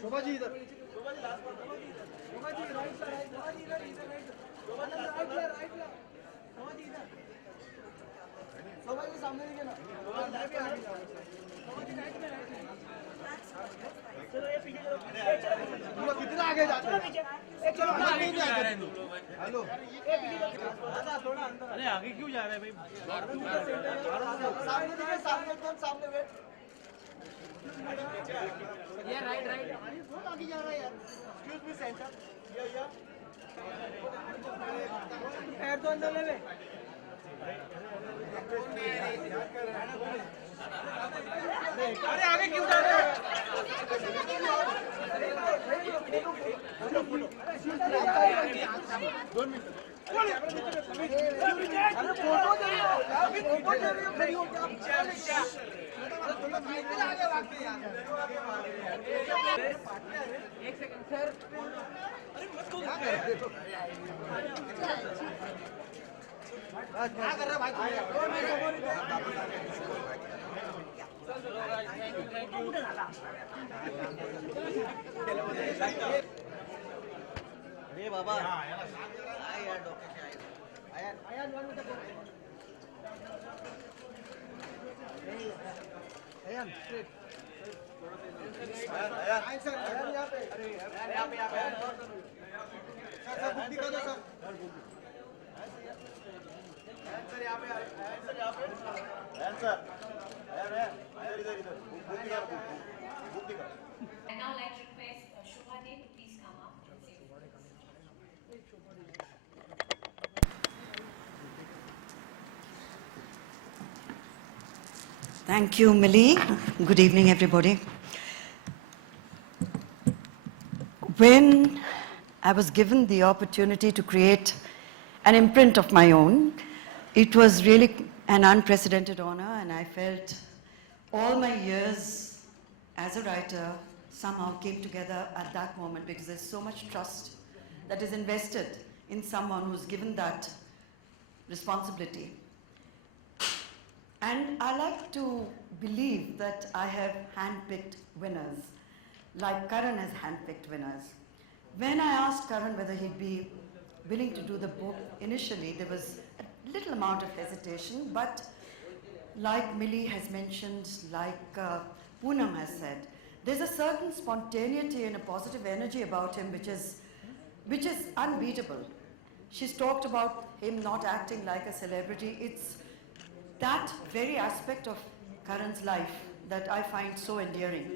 शोभा जी इधर, शोभा जी लास्ट पर, Shobha ji right side, Shobha ji इधर, शोभा जी राइट इधर, शोभा जी इधर, शोभा जी सामने देखिए ना, शोभा जी आगे आगे, शोभा जी राइट में, चलो ये पीछे चलो, चलो कितना आगे जाते हैं, चलो आगे जा रहे हैं, हेलो, ये पीछे आधा थोड़ा अंदर, अरे आगे क्यों जा रहे हैं भाई, सामने देखिए, सामने एकदम सामने वेट, ये राइट बहुत आगे जा रहा है यार, एक्सक्यूज मी सेंटर, ये पैर तो अंदर ले ले, अरे आगे क्यों जा रहे हैं, 2 मिनट, अरे फोटो दे रहे हो, अभी फोटो दे रहे हो, खड़ी हो क्या, आगे भागते यार, एक सेकंड सर, अरे मत को क्या कर रहे हो, क्या कर रहे भाई, अरे बाबा यार डॉक्टर से आया 1 minute ion straight ion sir ion यहाँ पे अरे यहाँ पे सर बुक दिखा दो सर आयन सर यहाँ पे आयन सर यहाँ पे आयन सर आयन इधर बुक दिखा बुक दिखा I now like to request Shobha to please come up and say Thank you, Millie. Good evening, everybody. When I was given the opportunity to create an imprint of my own, it was really an unprecedented honor, and I felt all my years as a writer somehow came together at that moment, because there's so much trust that is invested in someone who's given that responsibility. And I like to believe that I have handpicked winners, like Karan has handpicked winners. When I asked Karan whether he'd be willing to do the book, initially there was a little amount of hesitation, but like Millie has mentioned, like Poonam has said, there's a certain spontaneity and a positive energy about him which is unbeatable. She's talked about him not acting like a celebrity. It's that very aspect of Karan's life that I find so endearing.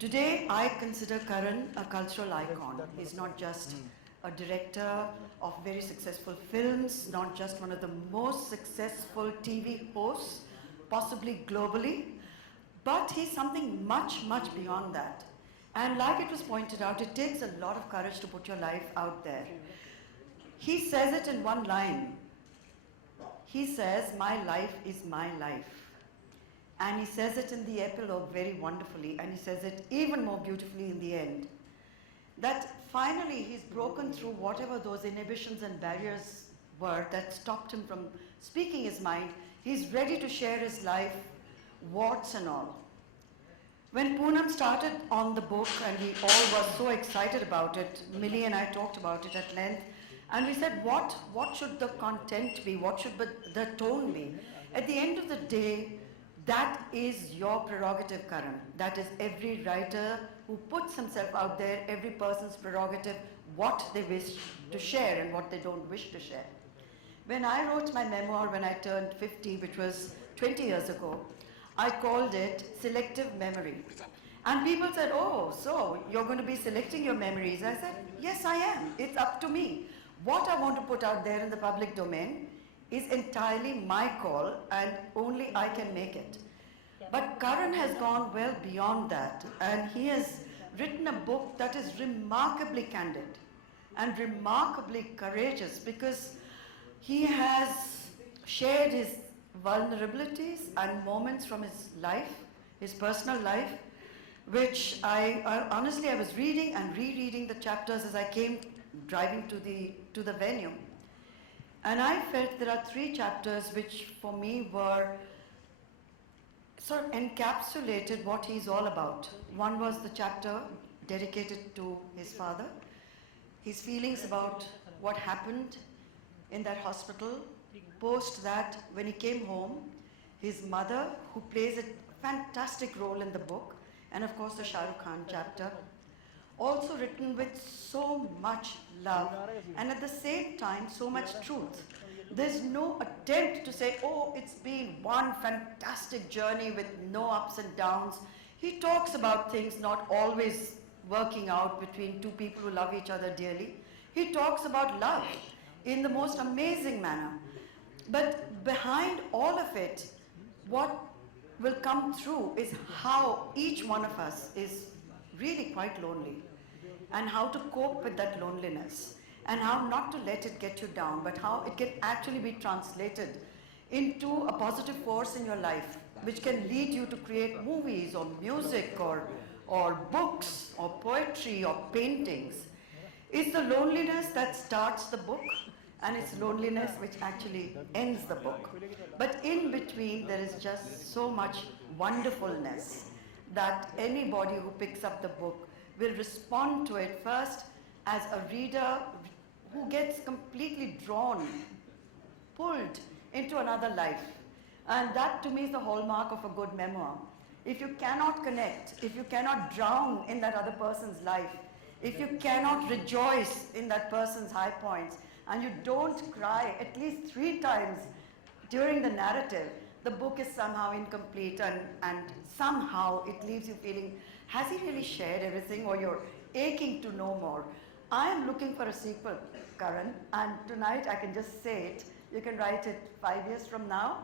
Today, I consider Karan a cultural icon. He's not just a director of very successful films, not just one of the most successful TV hosts, possibly globally, but he's something much, much beyond that. And like it was pointed out, it takes a lot of courage to put your life out there. He says it in one line. He says, "My life is my life." And he says it in the epilogue very wonderfully, and he says it even more beautifully in the end. That finally he's broken through whatever those inhibitions and barriers were that stopped him from speaking his mind. He's ready to share his life, warts and all. When Poonam started on the book, and we all were so excited about it, Millie and I talked about it at length, and we said, what should the content be? What should the tone be? At the end of the day, that is your prerogative, Karan. That is every writer who puts himself out there, every person's prerogative, what they wish to share and what they don't wish to share. When I wrote my memoir when I turned 50, which was 20 years ago, I called it Selective Memory. And people said, oh, so you're going to be selecting your memories. I said, yes, I am. It's up to me. What I want to put out there in the public domain is entirely my call, and only I can make it. But Karan has gone well beyond that, and he has written a book that is remarkably candid and remarkably courageous, because he has shared his vulnerabilities and moments from his life, his personal life, which honestly, I was reading and rereading the chapters as I came driving to the venue. And I felt there are 3 chapters which for me were sort of encapsulated what he's all about. One was the chapter dedicated to his father, his feelings about what happened in that hospital. Post that, when he came home, his mother, who plays a fantastic role in the book, and of course the Shahrukh Khan chapter, also written with so much love and at the same time so much truth. There's no attempt to say, oh, it's been one fantastic journey with no ups and downs. He talks about things not always working out between 2 people who love each other dearly. He talks about love in the most amazing manner. But behind all of it, what will come through is how each one of us is really quite lonely, and how to cope with that loneliness, and how not to let it get you down, but how it can actually be translated into a positive force in your life, which can lead you to create movies or music or books or poetry or paintings. It's the loneliness that starts the book, and it's loneliness which actually ends the book. But in between, there is just so much wonderfulness that anybody who picks up the book will respond to it first as a reader who gets completely drawn, pulled into another life. And that to me is the hallmark of a good memoir. If you cannot connect, if you cannot drown in that other person's life, if you cannot rejoice in that person's high points, and you don't cry at least 3 times during the narrative, the book is somehow incomplete, and somehow it leaves you feeling, has he really shared everything, or you're aching to know more? I am looking for a sequel, Karan, and tonight I can just say it. You can write it 5 years from now.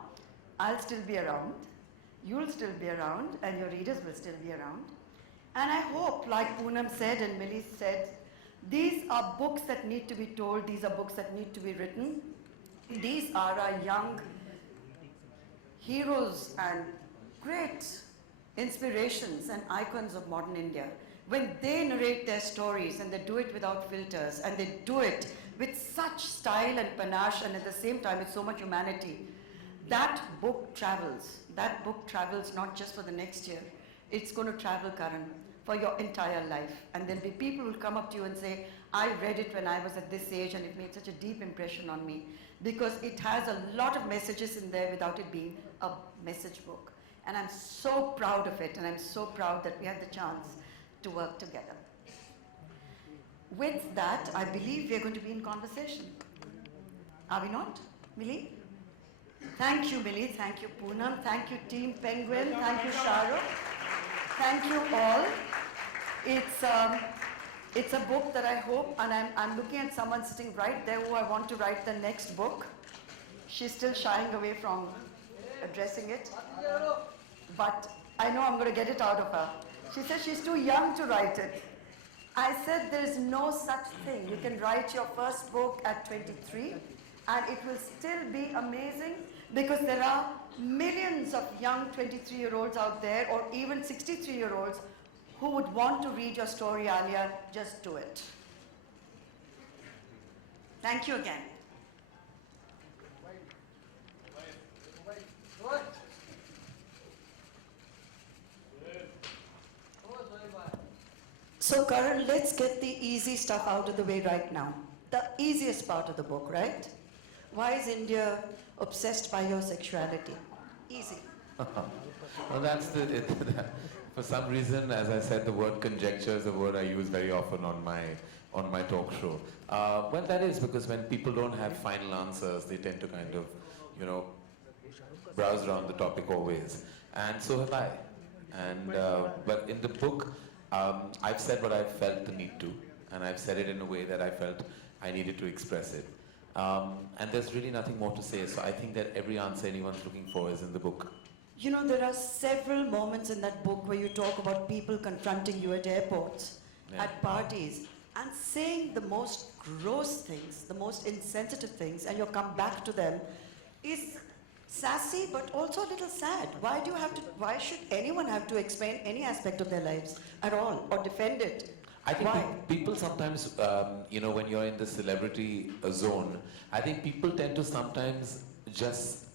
I'll still be around. You'll still be around, and your readers will still be around. And I hope, like Poonam said and Millie said, these are books that need to be told. These are books that need to be written. These are our young heroes and great inspirations and icons of modern India. When they narrate their stories, and they do it without filters, and they do it with such style and panache, and at the same time with so much humanity, that book travels. That book travels not just for the next year. It's going to travel, Karan, for your entire life. And there'll be people who will come up to you and say, I read it when I was at this age, and it made such a deep impression on me, because it has a lot of messages in there without it being a message book. And I'm so proud of it, and I'm so proud that we had the chance to work together. With that, I believe we are going to be in conversation. Are we not, Millie? Thank you, Millie. Thank you, Poonam. Thank you, Team Penguin. Thank you, Shahrukh. Thank you all. It's a book that I hope, and I'm looking at someone sitting right there who I want to write the next book. She's still shying away from addressing it, but I know I'm going to get it out of her. She says she's too young to write it. I said there's no such thing. You can write your first book at 23, and it will still be amazing, because there are millions of young 23-year-olds out there, or even 63-year-olds, who would want to read your story, Alia. Just do it. Thank you again. So Karan, let's get the easy stuff out of the way right now. The easiest part of the book, right? Why is India obsessed by your sexuality? Easy. Well, that's for some reason, as I said, the word conjecture is the word I use very often on my on my talk show. Well, that is because when people don't have final answers, they tend to kind of, you know, browse around the topic always. And so have I. And but in the book, I've said what I felt the need to, and I've said it in a way that I felt I needed to express it. And there's really nothing more to say, so I think that every answer anyone's looking for is in the book. You know, there are several moments in that book where you talk about people confronting you at airports, at parties, and saying the most gross things, the most insensitive things, and you come back to them is sassy but also a little sad. Why should anyone have to explain any aspect of their lives at all or defend it? I think people sometimes, you know, when you're in the celebrity zone, I think people tend to sometimes just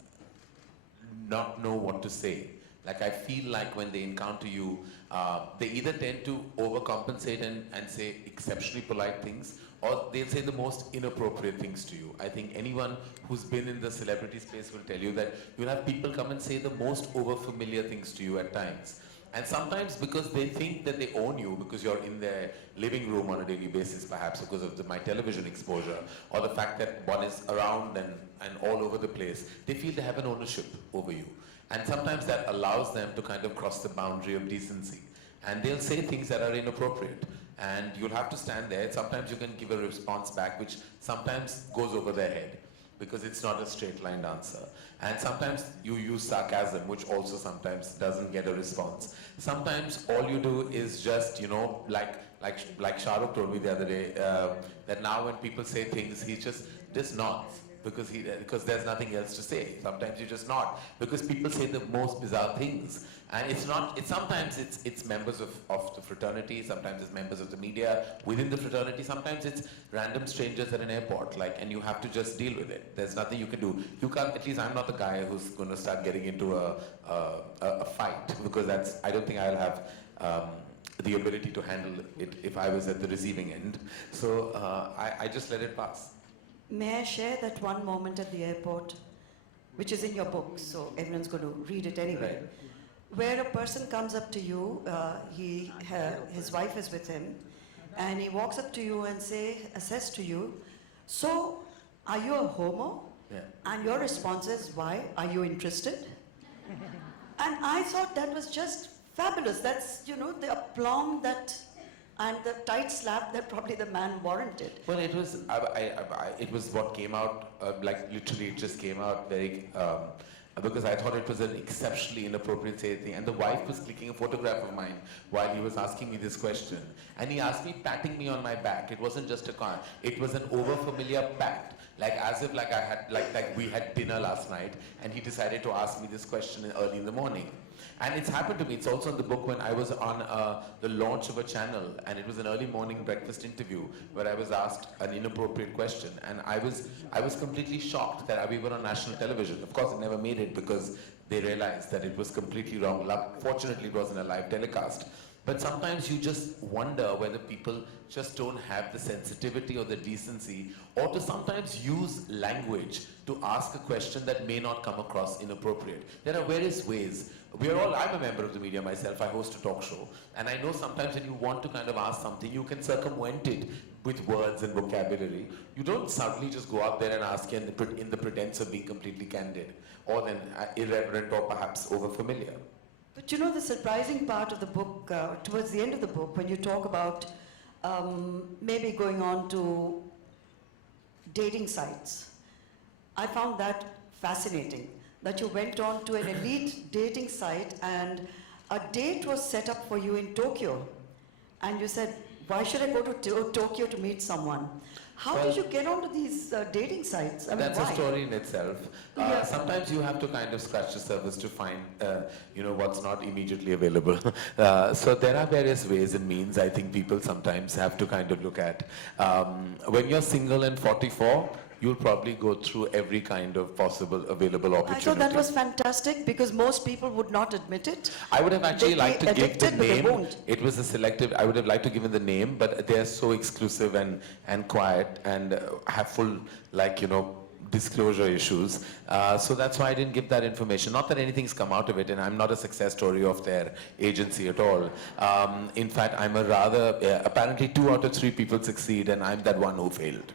not know what to say. Like I feel like when they encounter you, they either tend to overcompensate and say exceptionally polite things, or they'll say the most inappropriate things to you. I think anyone who's been in the celebrity space will tell you that you'll have people come and say the most overfamiliar things to you at times. And sometimes because they think that they own you, because you're in their living room on a daily basis, perhaps because of my television exposure, or the fact that one is around and all over the place, they feel they have an ownership over you. And sometimes that allows them to kind of cross the boundary of decency. And they'll say things that are inappropriate. And you'll have to stand there. Sometimes you can give a response back, which sometimes goes over their head, because it's not a straight-line answer. And sometimes you use sarcasm, which also sometimes doesn't get a response. Sometimes all you do is just, you know, like Shahrukh told me the other day, that now when people say things, he just nods. Because there's nothing else to say. Sometimes you just nod. Because people say the most bizarre things. And sometimes it's members of the fraternity, sometimes it's members of the media within the fraternity, sometimes it's random strangers at an airport, and you have to just deal with it. There's nothing you can do. You can't, at least I'm not the guy who's going to start getting into a fight, because I don't think I'll have the ability to handle it if I was at the receiving end. So I just let it pass. May I share that one moment at the airport, which is in your book, so everyone's going to read it anyway, where a person comes up to you, his wife is with him, and he walks up to you and says to you, so are you a homo? Yeah. And your response is, why? Are you interested? And I thought that was just fabulous. That's, you know, the aplomb and the tight slap that probably the man warranted. Well, it was what came out, literally it just came out very, because I thought it was an exceptionally inappropriate thing. And the wife was clicking a photograph of mine while he was asking me this question. And he asked me, patting me on my back. It wasn't just a car, it was an overfamiliar pat. As if I had, we had dinner last night, and he decided to ask me this question early in the morning. And it's happened to me. It's also in the book when I was on the launch of a channel, and it was an early morning breakfast interview where I was asked an inappropriate question, and I was completely shocked that we were on national television. Of course, it never made it because they realized that it was completely wrong. Fortunately, it wasn't a live telecast. But sometimes you just wonder whether people just don't have the sensitivity or the decency, or to sometimes use language to ask a question that may not come across inappropriate. There are various ways. I'm a member of the media myself, I host a talk show, and I know sometimes when you want to kind of ask something, you can circumvent it with words and vocabulary. You don't suddenly just go out there and ask in the pretense of being completely candid, or then irreverent or perhaps overfamiliar. But you know, the surprising part of the book, towards the end of the book, when you talk about maybe going on to dating sites, I found that fascinating, that you went on to an elite dating site and a date was set up for you in Tokyo. And you said, why should I go to Tokyo to meet someone? How did you get onto these dating sites? I mean, that's why? a story in itself. Yeah. Sometimes you have to kind of scratch the surface to find, what's not immediately available. So there are various ways and means I think people sometimes have to kind of look at. When you're single and 44, you'll probably go through every kind of possible available opportunity. I thought that was fantastic because most people would not admit it. I would have actually liked to give the name. It was a selective, I would have liked to give the name, but they're so exclusive and quiet and have full, disclosure issues. So that's why I didn't give that information. Not that anything's come out of it, and I'm not a success story of their agency at all. In fact, I'm a rather, apparently 2 out of 3 people succeed, and I'm that one who failed.